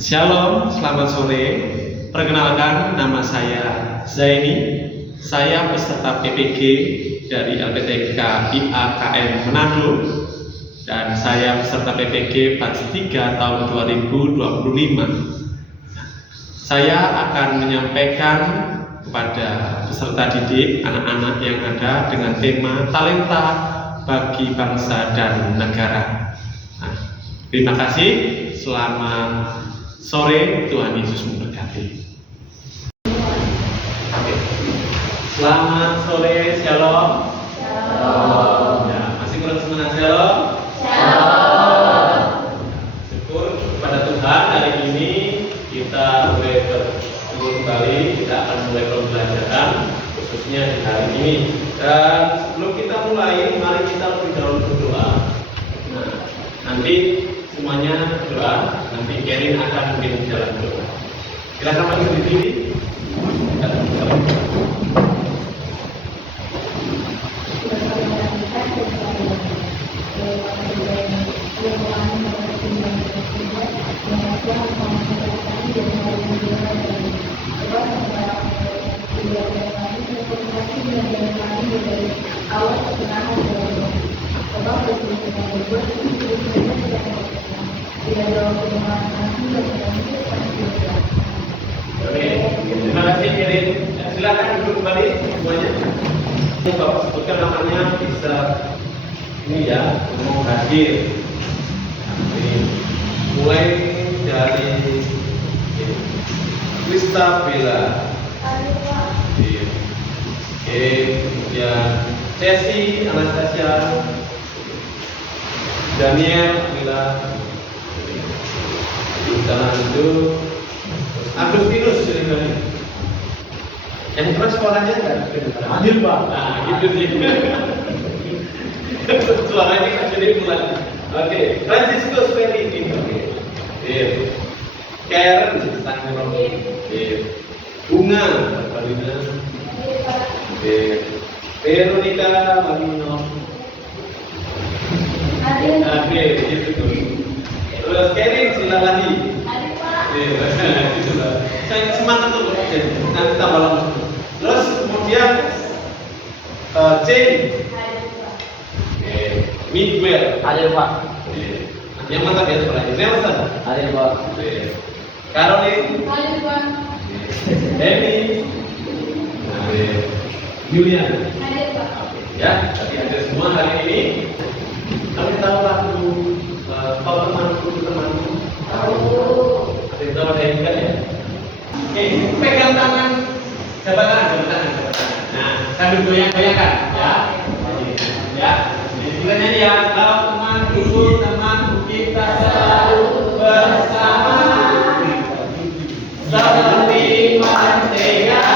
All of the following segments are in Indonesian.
Shalom, selamat sore. Perkenalkan, nama saya Zaini. Saya peserta PPG dari LPTK IAKM Manado dan saya peserta PPG batch 3 tahun 2025. Saya akan menyampaikan kepada peserta didik anak-anak yang ada dengan tema talenta bagi bangsa dan negara. Terima kasih. Selamat sore, Tuhan Yesus memberkati. Selamat sore, shalom. Shalom. Ya, masih kurang semangat shalom. Shalom. Syukur kepada Tuhan, hari ini kita boleh bertemu kembali. Kita akan mulai pembelajaran khususnya di hari ini. Dan sebelum kita mulai, mari kita lebih dahulu berdoa. Nah, nanti semuanya doa, nanti Kerin akan memimpin jalan doa. Kita sama berdiri. Oke, terima kasih Kerin. Silakan duduk kembali semuanya. Ini Bapak sebutkan namanya bisa ini ya, mau hadir. Ini mulai dari Krista Bella. Oke, kemudian Cesi Anastasia, Daniel Mila, Intan itu Agustinus ceritanya. Yang keras suaranya kan? Hadir Pak. Nah, gitu dia. Suaranya kan jadi bulan. Oke, Franciscus Feli. Oke. Karen Sanggrom. Oke. Bunga Balina. Oke. Veronica Marino. Oke, gitu tuh. Terus Kerin Silalani. Saya semangat untuk nanti tambah lama. Terus kemudian Jane, Miguel, Hadir Pak. yang mantap ya sekolahnya. Nelson, Hadir Pak. Caroline, Hadir Pak. Emi, Julian. Hadir Pak. Ya, tadi ada semua hari ini. Kami tahu lagu kau temanku. Tahu. Ada tahu ada juga ya. Oke, pegang tangan, jabat tangan. Nah, sambil goyang-goyangkan, ya. Ya, kita nyanyi ya. Kau temanku kita selalu bersama, seperti mantega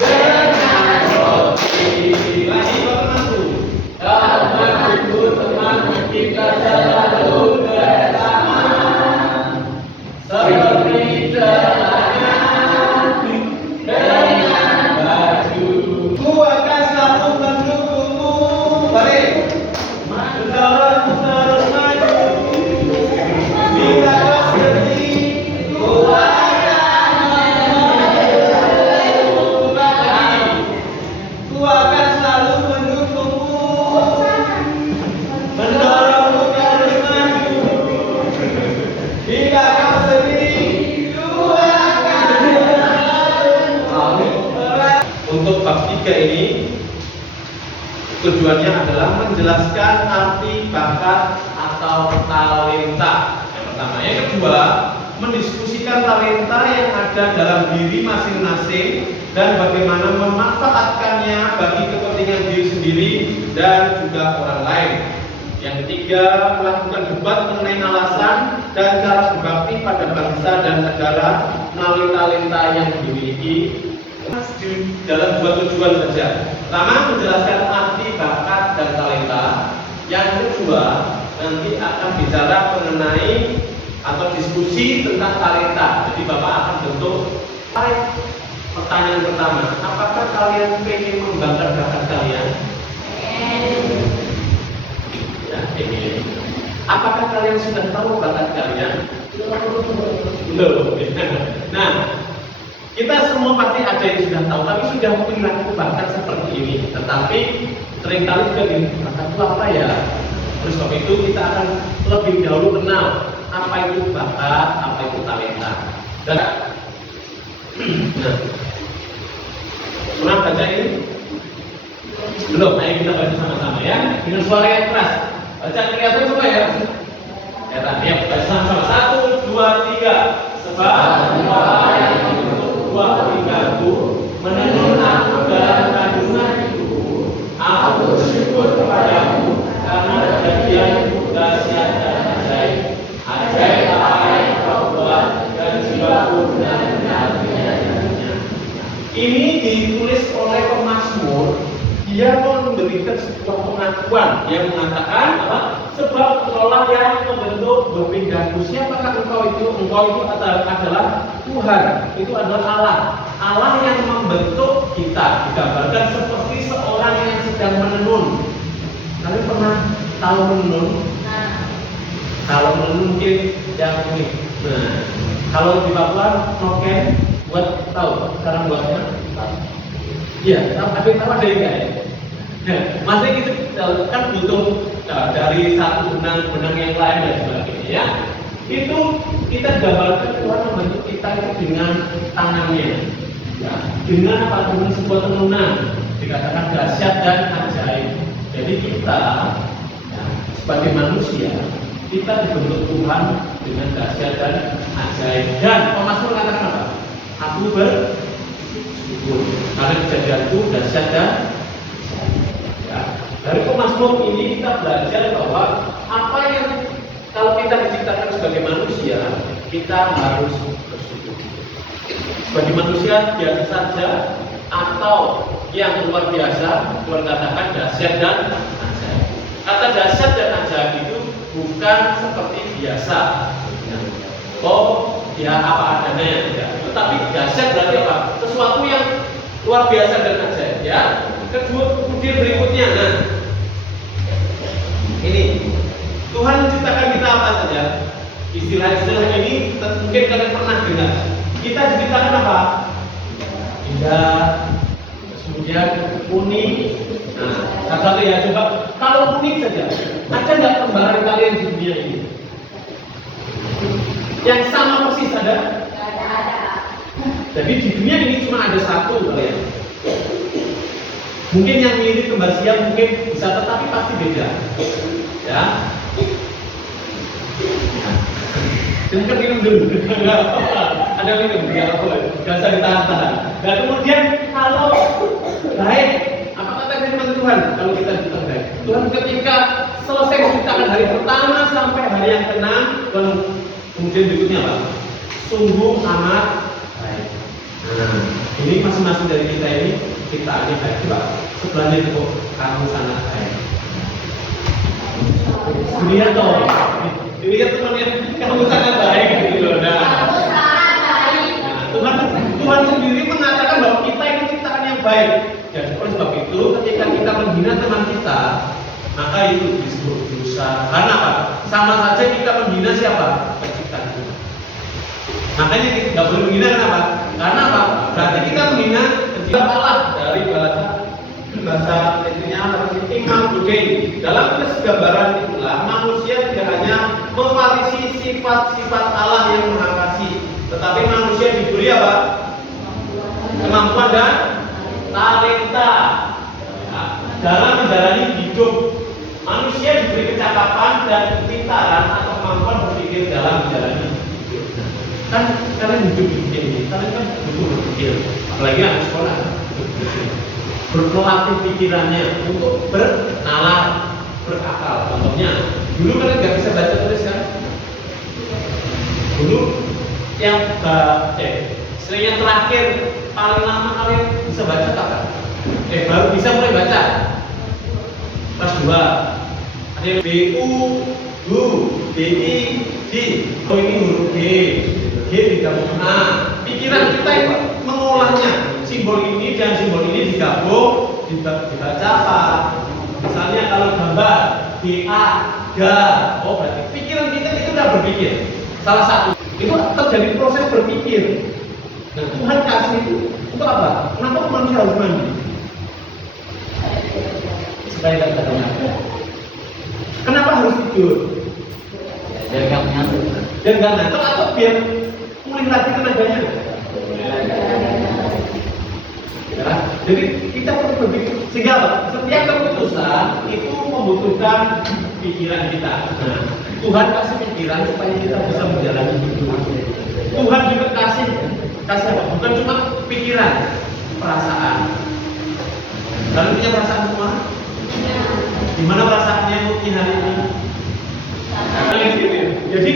dengan roti. Lagi kau temanku kita selalu bersama. Seperti celana dengan baju, ku akan selalu mendukungmu. Balik, mendorongmu terus maju. Bila kau sedih, ku akan menemanimu. Ku akan selalu mendukungmu, mendorongmu terus maju. Bila kau sedih, ku akan selalu. Untuk bab 3 ini tujuannya adalah menjelaskan arti bakat atau talenta. Yang pertama, yang kedua, mendiskusikan talenta yang ada dalam diri masing-masing dan bagaimana memanfaatkannya bagi kepentingan diri sendiri dan juga orang lain. Yang ketiga, melakukan debat mengenai alasan dan cara berbakti pada bangsa dan negara melalui talenta yang dimiliki di dalam dua tujuan saja. Pertama, menjelaskan arti bakat dan talenta. Yang kedua, nanti akan bicara mengenai atau diskusi tentang talenta. Jadi Bapak akan bentuk pertanyaan pertama, apakah kalian ingin mengembangkan bakat kalian? Ya, ingin. Apakah kalian sudah tahu bakat kalian? Belum. Nah, kita semua pasti ada yang sudah tahu, tapi sudah perilaku bakat seperti ini. Tetapi seringkali juga bakat itu apa ya? Terus sebab itu kita akan lebih dahulu kenal apa itu bakat, apa itu talenta. Dan nah, pernah baca ini? Belum, ayo kita baca sama-sama ya, dengan suara yang keras. Baca kelihatan semua ya. Ya, tadi ya, baca sama-sama. 1, 2, 3. Sebab yang dua berikanku menenun aku dalam kandungan itu, aku bersyukur kepadamu karena kejadianmu dahsyat dan ajaib. Ajaib apa yang kau buat dan jiwaku benar-benar menyadarinya. Ini ditulis oleh pemazmur. Dia memberikan sebuah pengakuan yang mengatakan apa? Sebab Allah yang membentuk berpindahku. Siapakah engkau itu? Engkau itu adalah Tuhan. Itu adalah Allah. Allah yang membentuk kita. Digambarkan seperti seorang yang sedang menenun. Kalian pernah tahu menenun? Kalau menenun mungkin yang ini. Nah, kalau di Papua noken buat tahu cara buatnya? Iya, tapi tahu ada yang enggak ya? Nah, maksudnya itu kan butuh dari satu benang yang lain dan sebagainya ya. Itu kita gambarkan Tuhan membentuk kita itu dengan tangannya ya. Dengan apa? Dengan sebuah tenunan dikatakan dahsyat dan ajaib. Jadi kita ya, sebagai manusia kita dibentuk Tuhan dengan dahsyat dan ajaib. Dan pemazmur mengatakan apa? Aku bersyukur karena kejadianku dahsyat dan ya. Dari pemazmur ini kita belajar bahwa apa yang kalau kita diciptakan sebagai manusia, kita harus bersyukur. Sebagai manusia biasa saja atau yang luar biasa, Tuhan katakan dahsyat dan ajaib. Kata dahsyat dan ajaib itu bukan seperti biasa. Oh, ya apa adanya ya. Tetapi dahsyat berarti apa? Sesuatu yang luar biasa dan ajaib ya. Kemudian berikutnya, nah ini Tuhan menciptakan kita apa saja? Istilah-istilah ini mungkin kalian pernah dengar. Kita diciptakan apa? Indah, kemudian unik. Nah, satu ya coba kalau unik saja, ada nggak kembaran kalian di dunia ini? Yang sama persis ada? Jadi di dunia ini cuma ada satu kalian. Mungkin yang mirip kembar siam mungkin bisa, tetapi pasti beda. Ya. Silahkan minum dulu. Ada minum biar apa? Gak usah ditahan-tahan. Dan kemudian kalau baik, apa kata firman Tuhan? Kalau kita diciptakan baik, Tuhan ketika selesai menciptakan hari pertama sampai hari yang keenam, kemudian berikutnya apa? Sungguh amat baik. Nah, ini masing-masing dari kita ini ciptaannya baik. Coba sebelahnya itu kamu sangat baik. Dunia toh, dilihat temannya kamu sangat baik gitu loh. Nah, Tuhan sendiri mengatakan bahwa kita ini ciptaan yang baik. Dan oleh sebab itu, ketika kita menghina teman kita, maka itu disebut dosa. Karena apa? Sama saja kita menghina siapa? Penciptaan Tuhan. Makanya kita nggak boleh menghina kenapa? Karena apa? Berarti kita menghina penciptaan Allah. Dari bahasa intinya Imam Bukhari. Dalam gambaran itulah manusia tidak hanya mewarisi sifat-sifat Allah yang Maha Kasih, tetapi manusia diberi apa? Kemampuan dan talenta ya, dalam menjalani hidup. Manusia diberi kecakapan dan kepintaran atau kemampuan berpikir dalam menjalani hidup. Kan kalian hidup di dunia ini, kalian kan butuh berpikir, apalagi anak sekolah. Bermelatih pikirannya untuk bernalar, berakal. Contohnya, dulu kalian nggak bisa baca tulis kan? Dulu yang yang terakhir paling lama kalian bisa baca kapan? Baru bisa mulai baca kelas 2. Ada yang B, U, U, D, I, D. Oh ini huruf G, G digabung. Nah, pikiran kita itu mengolahnya. Simbol ini dan simbol ini digabung, dibaca apa? Misalnya kalau gambar BA, ada. Oh berarti pikiran kita itu udah berpikir. Salah satu itu terjadi proses berpikir. Nah, Tuhan kasih itu apa? Kenapa manusia harus mandi? Supaya tidak ada. Kenapa harus tidur? Dan nggak ngantuk. Dan nggak ngantuk atau biar pulih lagi tenaganya? Ya, jadi kita perlu berpikir sehingga apa? Setiap keputusan itu membutuhkan pikiran kita. Nah, Tuhan kasih pikiran supaya kita bisa menjalani hidup. Tuhan juga kasih apa? Bukan cuma pikiran, perasaan. Lalu punya perasaan semua? Gimana perasaannya Muti hari ini? Jadi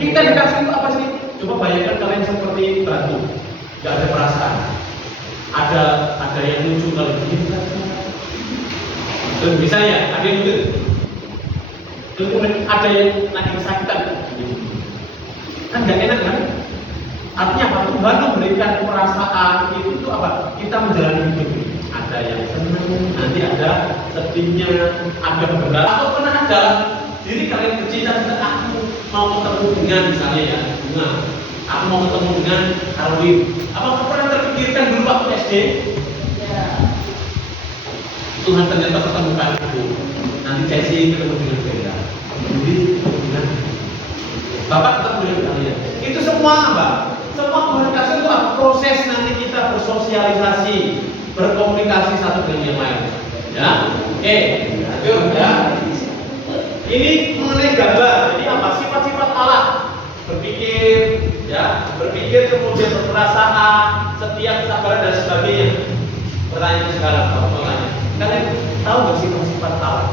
kita dikasih itu apa sih? Coba bayangkan kalian seperti batu, nggak ada perasaan. Ada yang lucu kalau begini. Terus misalnya ada yang lucu. Terus kemudian ada yang lagi kesakitan. Kan nggak enak kan? Artinya apa? Tuhan memberikan perasaan itu apa? Kita menjalani hidup. Ada yang senang, nanti ada sedihnya, ada berat. Atau pernah ada diri kalian bercita-cita aku mau ketemu dengan misalnya ya bunga. Aku mau ketemu dengan Arwin. Apakah pernah terpikirkan dulu waktu SD? Ya. Tuhan ternyata pertemukan aku. Nanti Cesi ketemu dengan Bella. Kemudian ketemu dengan Bapak ketemu dengan kalian. Itu semua apa? Semua Tuhan kasih itu apa? Proses nanti kita bersosialisasi, berkomunikasi satu dengan yang lain. Ya, oke. Lanjut ya. Ini mengenai gambar. Jadi apa? Sifat-sifat Allah. Berpikir, ya, berpikir kemudian berperasaan, setia, kesabaran dan sebagainya. Pertanyaan sekarang, kalau mau tanya, kalian tahu nggak sifat-sifat Allah?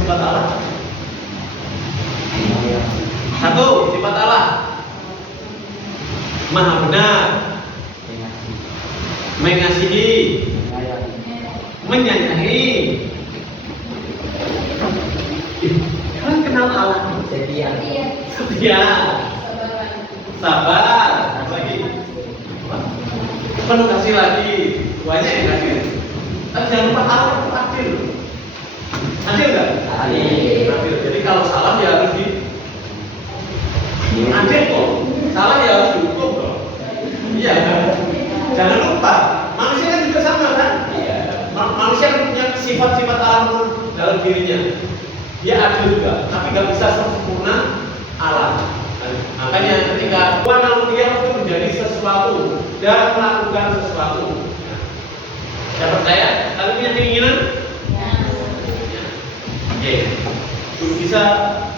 Sifat Allah. Satu, sifat Allah Maha benar, mengasihi, menyayangi. Kalian kenal Allah? Setia, sabar, lagi, penuh kasih lagi, banyak yang kasih. Tapi jangan lupa Allah itu adil. Adil nggak? Adil. Jadi kalau salah ya harus adil kok. Salah ya harus dihukum kok. Iya kan? Jangan lupa, manusia kan juga sama kan? Iya. Manusia kan punya sifat-sifat Allah dalam dirinya. Dia adil juga, tapi nggak bisa sempurna Allah. Makanya ketika manusia itu menjadi sesuatu dan melakukan sesuatu, saya percaya kalian punya keinginan. Oke, bisa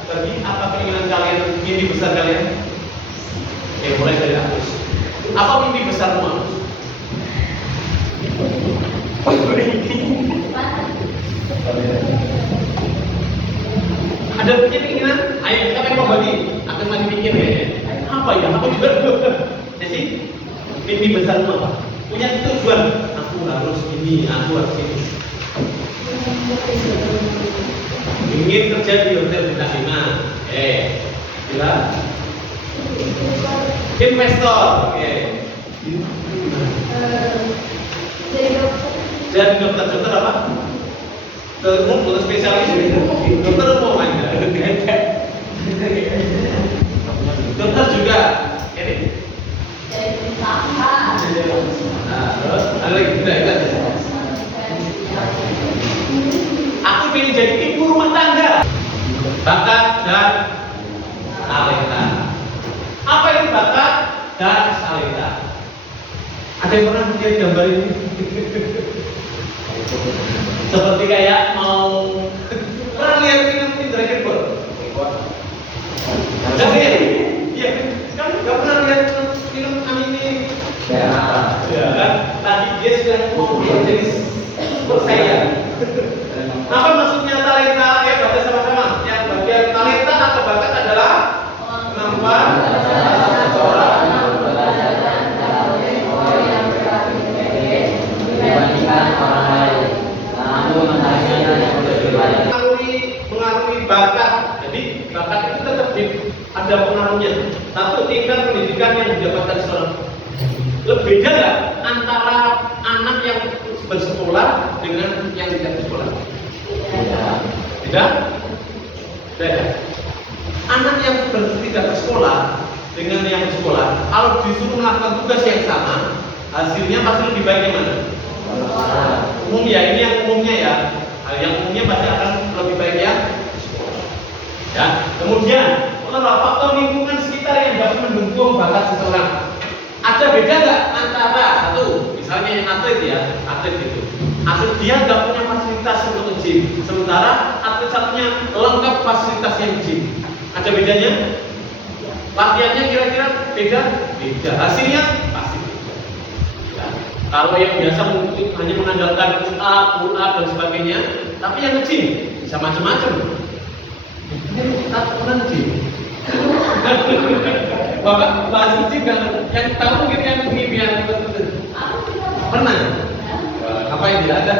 pergi apa keinginan kalian, mimpi besar kalian? Oke, mulai dari Agus. Apa mimpi besarmu, Agus? Ada keinginan? Ayo kita pengen bagi. Akan lagi pikir ya. Apa ya? Aku juga. Jadi mimpi besarmu apa? Punya tujuan. Aku harus ini, aku harus ini. Ingin kerja di hotel bintang 5. Bila investor. Jadi dokter apa? Dokter spesialis. Dokter umum aja. Dokter juga. Ini. Terus ada lagi tidak? Aku ingin jadi ibu rumah tangga. Bakat dan talenta. Apa itu bakat dan talenta? Ada yang pernah melihat gambar ini? Seperti kayak mau pernah lihat film Dragon Ball? Jadi, iya kan nggak pernah lihat film anime? Ya kan? Tadi dia sedang mau jadi super saya. Apa maksudnya talenta? Baca sama-sama. Yang bagian talenta atau bakat adalah kemampuan seseorang dibandingkan orang lain. Mengarungi bakat. Jadi bakat itu tetap ada pengaruhnya. Satu, tingkat pendidikan yang didapatkan seorang. Lebih beda nggak antara anak yang bersekolah dengan yang tidak bersekolah? Tidak. Tidak? Beda. Anak yang tidak bersekolah dengan yang bersekolah, kalau disuruh melakukan tugas yang sama, hasilnya pasti lebih baik yang mana? Umum ya, ini yang umumnya ya. Yang umumnya pasti akan lebih baik ya. Ya. Kemudian, faktor lingkungan sekitar yang dapat mendukung bakat seseorang. Ada beda nggak antara satu, misalnya yang atlet ya, atlet itu, atlet dia nggak punya fasilitas untuk gym, sementara atlet satunya lengkap fasilitasnya gym. Ada bedanya? Latihannya kira-kira beda? Beda. Hasilnya pasti beda. Ya. Kalau yang biasa mungkin hanya mengandalkan pull up dan sebagainya, tapi yang gym bisa macam-macam. Ini kita pernah gym. Bapak bahas gym yang tahu mungkin yang biar pernah. Apa yang tidak ada?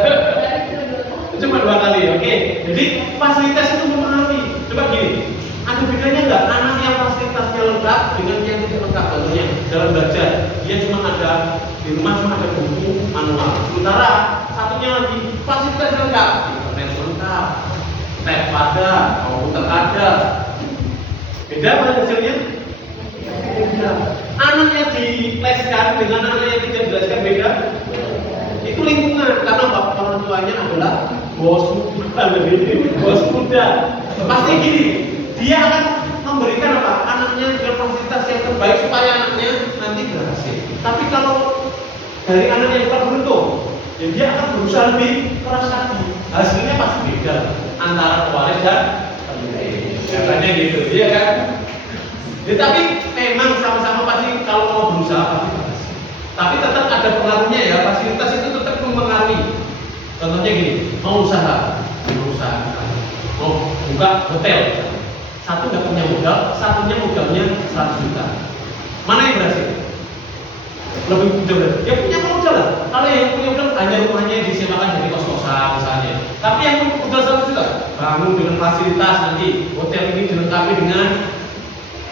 Cuma 2 kali, oke. Jadi fasilitas itu mempengaruhi. Coba gini, ada bedanya nggak anak yang fasilitasnya lengkap dengan yang tidak lengkap? Contohnya dalam belajar, dia cuma ada di rumah cuma ada buku manual. Sementara satunya lagi fasilitas lengkap, internet lengkap, tab ada, komputer ada. Beda pada hasilnya? Beda. Anak yang dileskan dengan anak yang tidak dileskan beda. Itu lingkungan, karena orang tuanya adalah bos muda. Pasti gini, dia akan memberikan apa? Anaknya dengan fasilitas yang terbaik supaya anaknya nanti berhasil. Tapi kalau dari anak yang kurang beruntung, ya dia akan berusaha lebih keras lagi. Hasilnya pasti beda antara pewaris dan pemilik. Katanya gitu, iya kan? Ya, tapi memang sama-sama pasti kalau mau berusaha pasti berhasil. Tapi tetap ada pengaruhnya ya, fasilitas itu tetap mempengaruhi. Contohnya gini, mau usaha, mau buka hotel, satu nggak punya modal, satunya modalnya 100 juta. Mana yang berhasil? Lebih mudah berhasil. Ya punya modal lah. Kalau yang punya modal hanya rumahnya disewakan jadi kos-kosan misalnya. Tapi yang punya modal 100 juta, bangun dengan fasilitas nanti hotel ini dilengkapi dengan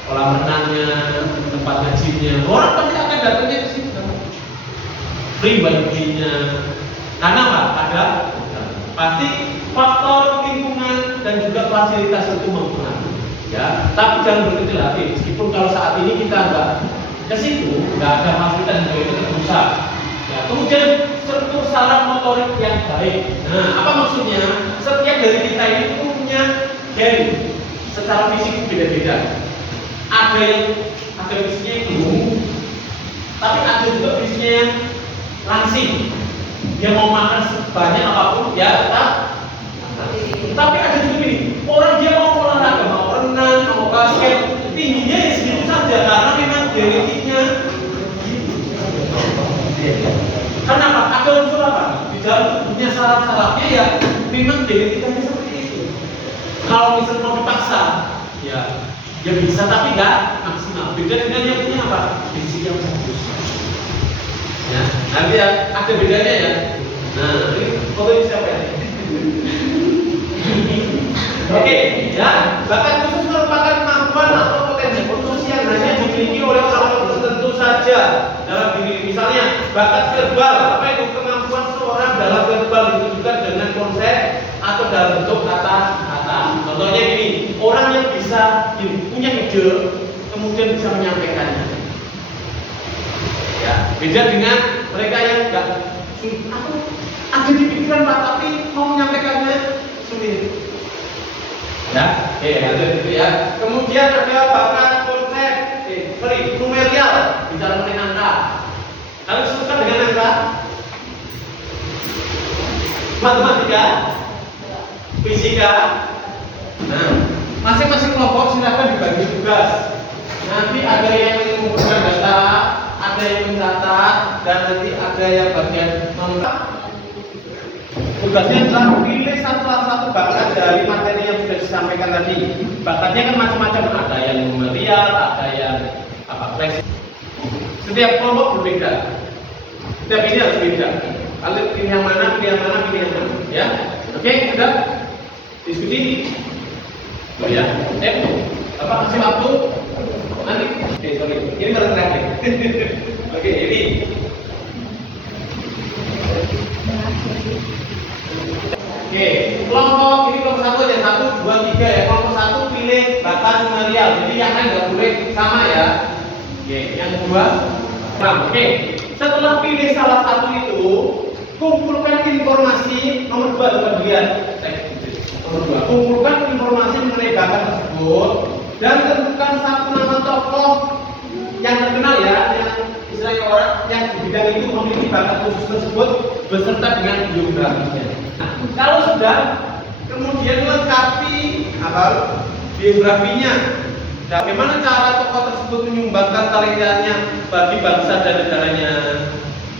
kolam renangnya, tempat gym-nya. Orang pasti akan datangnya ke situ. Free wifi-nya. Karena apa? Ada pasti faktor lingkungan dan juga fasilitas itu mempengaruhi. Ya, tapi jangan berkecil hati. Meskipun kalau saat ini kita nggak ke situ, nggak ada fasilitas yang itu berusaha. Ya, kemudian struktur saraf motorik yang baik. Nah, apa maksudnya? Setiap dari kita ini punya gen secara fisik beda-beda. Ada yang fisiknya gemuk, tapi ada juga fisiknya yang langsing. Dia mau makan sebanyak apapun, ya tetap. Tapi ada juga gini, orang dia mau olahraga, mau renang, mau basket, tingginya ya segitu saja karena memang genetiknya. Kenapa? Ada unsur apa? Di dalam tubuhnya saraf-sarafnya ya memang genetiknya seperti itu. Kalau misalnya mau dipaksa, ya bisa tapi nggak maksimal. Beda dengan yang punya apa? Fisik yang bagus. Ya, nanti ya ada bedanya ya. Nah, ini fotonya siapa ya? Oke, ya, bakat khusus merupakan kemampuan atau potensi khusus yang hanya dimiliki oleh orang tertentu saja dalam diri. Misalnya, bakat verbal, apa itu kemampuan seorang dalam verbal ditunjukkan dengan konsep atau dalam bentuk kata-kata. Contohnya gini, orang yang bisa punya ide, kemudian bisa menyampaikannya. Ya, beda dengan mereka yang enggak ada di pikiran Pak, tapi mau menyampaikannya sulit. Ya, ada itu ya. Kemudian ada bakat konsep, numerial, bicara mengenai angka. Kalian suka dengan angka? Matematika, fisika. Nah, masing-masing kelompok silakan dibagi tugas. Nanti ada yang mengumpulkan data, ada yang mencatat, dan nanti ada yang bagian tugasnya adalah pilih satu bakat dari materi yang sudah disampaikan tadi. Bakatnya kan macam-macam, ada yang numerial, ada yang fleksibel. Setiap kelompok berbeda. Setiap ini harus beda. Kalau pilih yang mana, ya. Oke, sudah diskusi. Oh ya, kasih waktu nanti. Oke, sorry, ini baru terakhir. Oke, ini Oke, kelompok ini kelompok satu aja, 1, 2, 3 ya. Kelompok satu pilih bakat numerikal. Jadi yang lain nggak boleh sama ya. Oke, yang kedua, oke. Setelah pilih salah satu itu, kumpulkan informasi nomor 2 coba dilihat. Nomor 2, kumpulkan informasi mengenai bakat tersebut dan tentukan satu nama tokoh yang terkenal ya, yang istilahnya orang yang di bidang itu memiliki bakat khusus tersebut beserta dengan biografinya. Nah, kalau sudah, kemudian lengkapi apa biografinya. Dan bagaimana cara tokoh tersebut menyumbangkan talentanya bagi bangsa dan negaranya.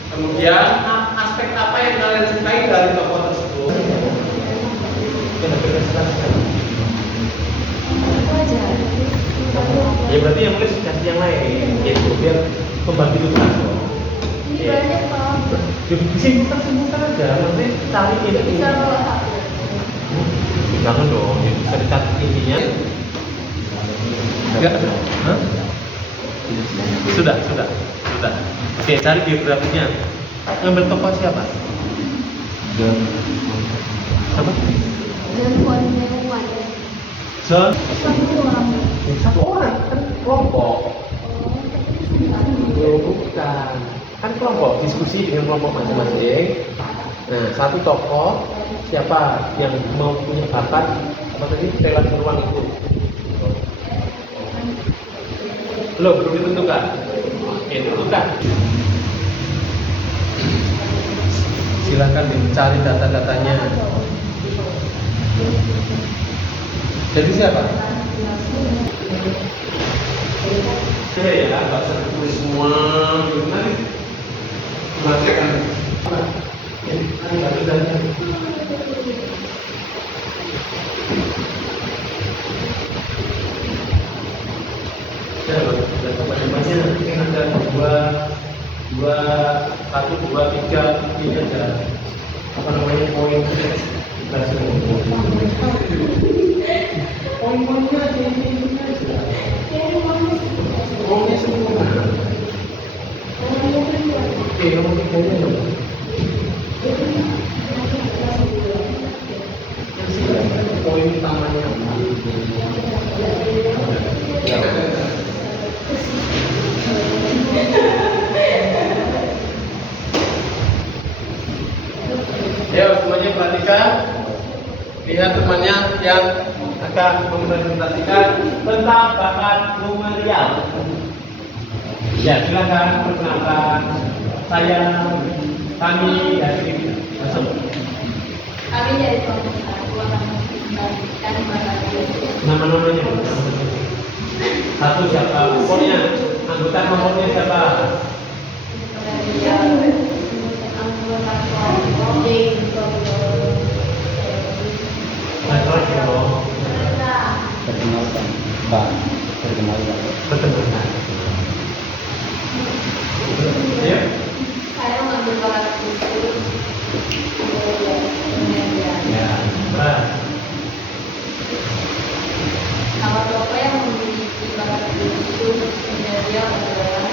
Kemudian aspek apa yang kalian sukai dari tokoh tersebut? Ya berarti yang nulis kasih yang lain, gitu biar pembantu tugas. Ini banyak kok. Simpan aja, nanti cari ini. Bisa bawa HP. Jangan dong, ya bisa dicatat intinya. Enggak ada. Hah? Sudah. Oke, cari biografinya. Ngambil tokoh siapa? Siapa? Dan Kurniawan. John. Satu orang. Satu orang kan kelompok. Bukan. Kan kelompok diskusi dengan kelompok masing-masing. Nah, satu tokoh siapa yang mau punya bakat apa tadi relasi ruang itu? Belum ditentukan. Oke, tentukan. Silakan dicari data-datanya. Jadi siapa? Ya, bahasa tulis semua. Nanti bacakan. Ada dua, 1, 2, 3 ini ada apa namanya poin poin-poinnya aja ini aja. Poinnya semua. Oke, nomor 3 nya poin utamanya. Ya, semuanya perhatikan. Lihat temannya yang akan mempresentasikan tentang bakat numerikal. Ya, silakan perkenalkan. Saya kami dari masuk. Kami dari kelompok satu akan membagikan bakat Nama-namanya. Satu siapa? Nomornya. Anggota nomornya siapa? Perkenalkan, Mbak. Perkenalkan. Perkenalkan. Ya. Saya mengambil bakat khusus. Ya. Mbak. Nama tokoh yang memiliki bakat khusus dia adalah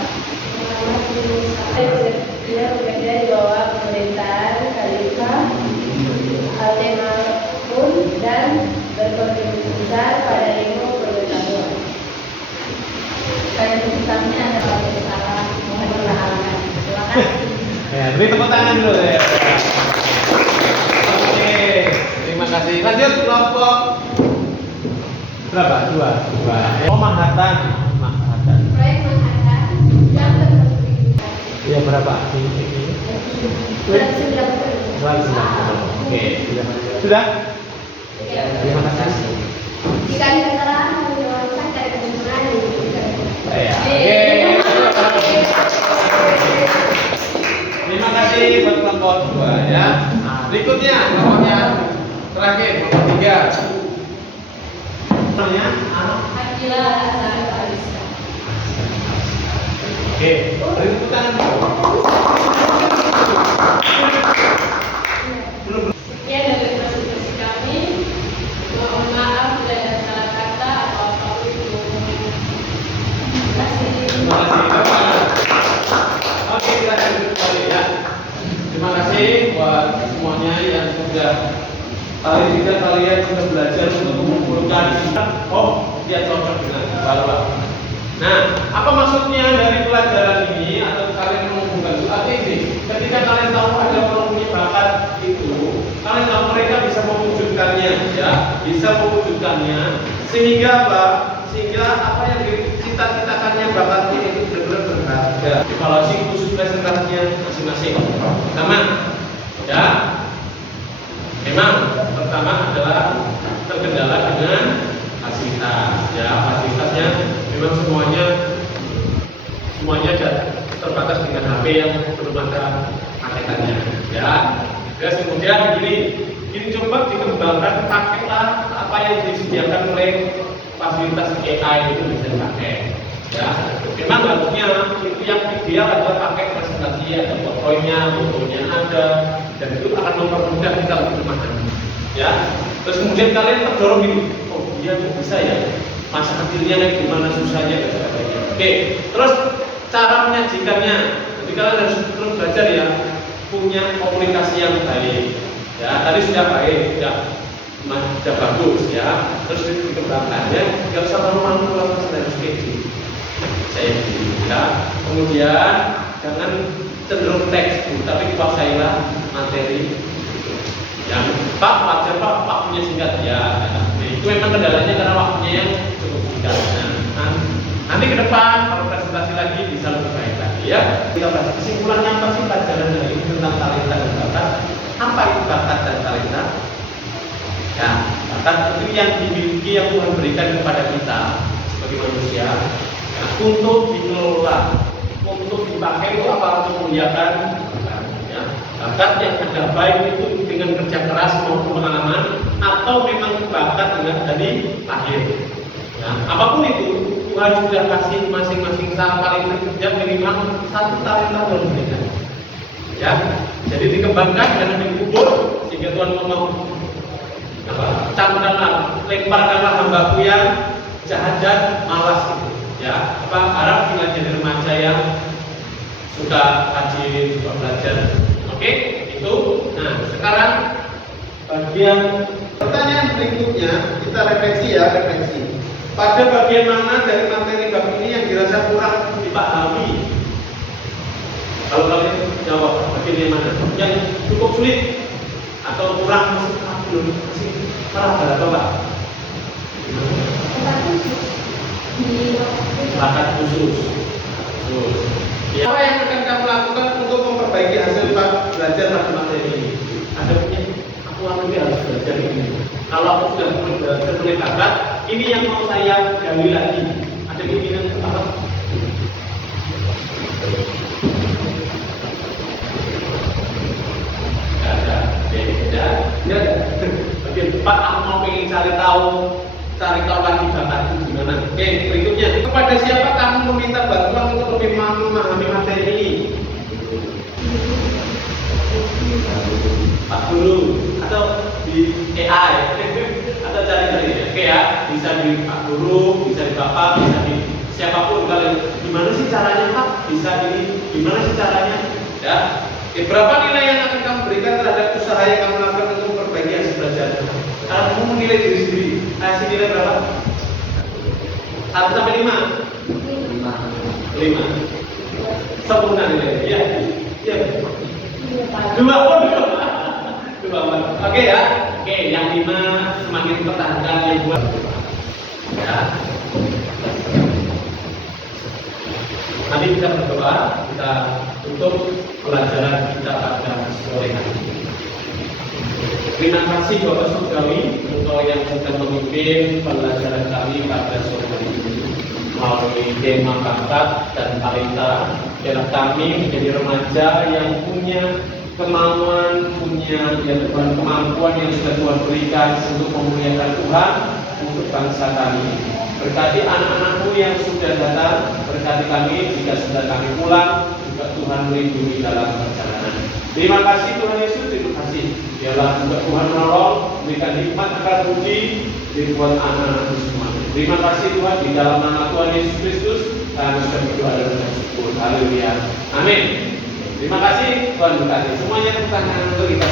dia bekerja di bawah pemerintahan Khalifah Al-Temakun dan berkontribusi besar pada ilmu pengetahuan. Saya tulisannya adalah salah mohon dimaafkan. Terima kasih. Ya, beri tepuk tangan dulu ya. Oke, terima kasih. Lanjut kelompok berapa? Dua. Oh, Manhattan. Proyek Manhattan yang berkontribusi. Iya berapa? Ini. Oke, sudah. Terima kasih. Jika ada kesalahan, mohon dari kebenaran. Ya. Terima kasih buat kelompok 2 ya. Nah, berikutnya kelompoknya terakhir kelompok 3. Namanya Akila Azhar Alisa. Oke, beri tepuk tangan. Sekian dari presentasi kami. Mohon maaf bila ada salah kata atau apapun itu. Terima kasih. Terima kasih. Oke, silakan duduk kembali ya. Terima kasih buat sudah paling tidak kalian sudah belajar untuk mengumpulkan dia cocok dengan bapak. Nah, apa maksudnya dari pelajaran ini atau kalian mengumpulkan itu? Artinya ini, ketika kalian tahu ada orang punya bakat itu, kalian tahu mereka bisa mewujudkannya, ya, bisa mewujudkannya, sehingga apa? Sehingga apa yang dicita-citakannya bakatnya itu benar-benar berharga. Evaluasi khusus presentasinya masing-masing. Pertama, ya, memang pertama adalah terkendala dengan fasilitas, ya, fasilitasnya memang semuanya terbatas dengan HP yang belum ada paketannya, ya. Terus kemudian ini coba dikembangkan, pakailah apa yang disediakan oleh fasilitas AI itu bisa dipakai, ya. Memang harusnya itu yang ideal adalah pakai presentasi, ada fotonya ada, dan itu akan mempermudah kita untuk memahami, ya. Terus kemudian kalian terdorong gitu, oh iya kok bisa ya, masa kecilnya kayak gimana, susahnya dan sebagainya. Oke, terus cara menyajikannya, jadi kalian harus terus belajar ya, punya komunikasi yang baik, ya. Tadi sudah baik, sudah bagus, ya. Terus dikembangkannya, nggak usah terlalu malu-malu dari schedule. Saya ya. Kemudian jangan cenderung textbook, tapi kuasailah materi. Yang Pak wajar Pak punya singkat ya. Nah, itu memang kendalanya karena waktunya yang cukup singkat. Nah, nanti ke depan kalau presentasi lagi bisa lebih baik lagi, ya. Kita bahas kesimpulannya apa sih pelajaran dari ini tentang talenta dan bakat? Apa itu bakat dan talenta? Ya, bakat itu yang dimiliki, yang Tuhan berikan kepada kita sebagai manusia, ya, untuk dikelola, untuk dipakai untuk apa? Untuk memuliakan ya. Bakat yang ada baik itu dengan kerja keras maupun pengalaman, atau memang bakat dengan dari lahir. Ya, apapun itu Tuhan sudah kasih masing-masing saat paling terkejut minimal satu talenta Tuhan berikan. Ya, jadi dikembangkan dan dikubur sehingga Tuhan mau camkanlah, lemparkanlah hambaku yang jahat dan malas itu, ya. Harap kita jadi remaja yang suka rajin, suka belajar. Oke, itu. Nah, sekarang bagian pertanyaan berikutnya kita refleksi, ya, refleksi. Pada bagian mana dari materi bab ini yang dirasa kurang dipahami? Kalau kalian jawab bagian yang mana? Yang cukup sulit atau kurang masih parah atau Pak? Bakat khusus. Ya. Apa yang akan kamu lakukan untuk memperbaiki hasil belajar pada materi ini? Ada punya, aku harus belajar ini. Kalau aku sudah belajar mulai bakat, ini yang mau saya gali lagi. Ada keinginan apa? Ya, bagian Pak, aku mau pengen cari tahu lagi bakat itu gimana. Oke, berikutnya, kepada siapa kamu meminta bantuan untuk lebih memahami materi ini? Pak Guru atau di AI atau cari-cari. Oke, ya, bisa di Pak Guru, bisa di Bapak, bisa di siapapun kalian. Gimana sih caranya Pak? Bisa ini, gimana sih caranya? Ya. Oke, berapa nilai yang akan kamu berikan terhadap usaha yang kamu lakukan untuk memperbaiki hasil belajar? Kalau kamu menilai diri sendiri, kasih nilai berapa? 1 sampai 5? 5. Sempurna nilai, ya? Iya. 2. Oke, ya. Oke, yang 5 semakin pertahankan, yang 2. Ya. Nanti kita berdoa, kita tutup pelajaran kita pada sore hari ini. Terima kasih Bapak Surgawi untuk yang sudah memimpin pelajaran kami pada sore hari ini melalui tema bakat dan talenta. Biarlah kami menjadi remaja yang punya kemauan, punya kemampuan yang sudah Tuhan berikan untuk memuliakan Tuhan untuk bangsa kami. Berkati anak-anakmu yang sudah datang, berkati kami jika sudah kami pulang, juga Tuhan melindungi dalam perjalanan. Terima kasih Tuhan Yesus, terima kasih. Biarlah juga Tuhan menolong, memberikan hikmat akal budi buat anak-anakmu semua. Terima kasih Tuhan, di dalam nama Tuhan Yesus Kristus, kami sudah berdoa dan bersyukur. Haleluya. Amin. Terima kasih Tuhan berkati. Semuanya tepuk tangan untuk kita.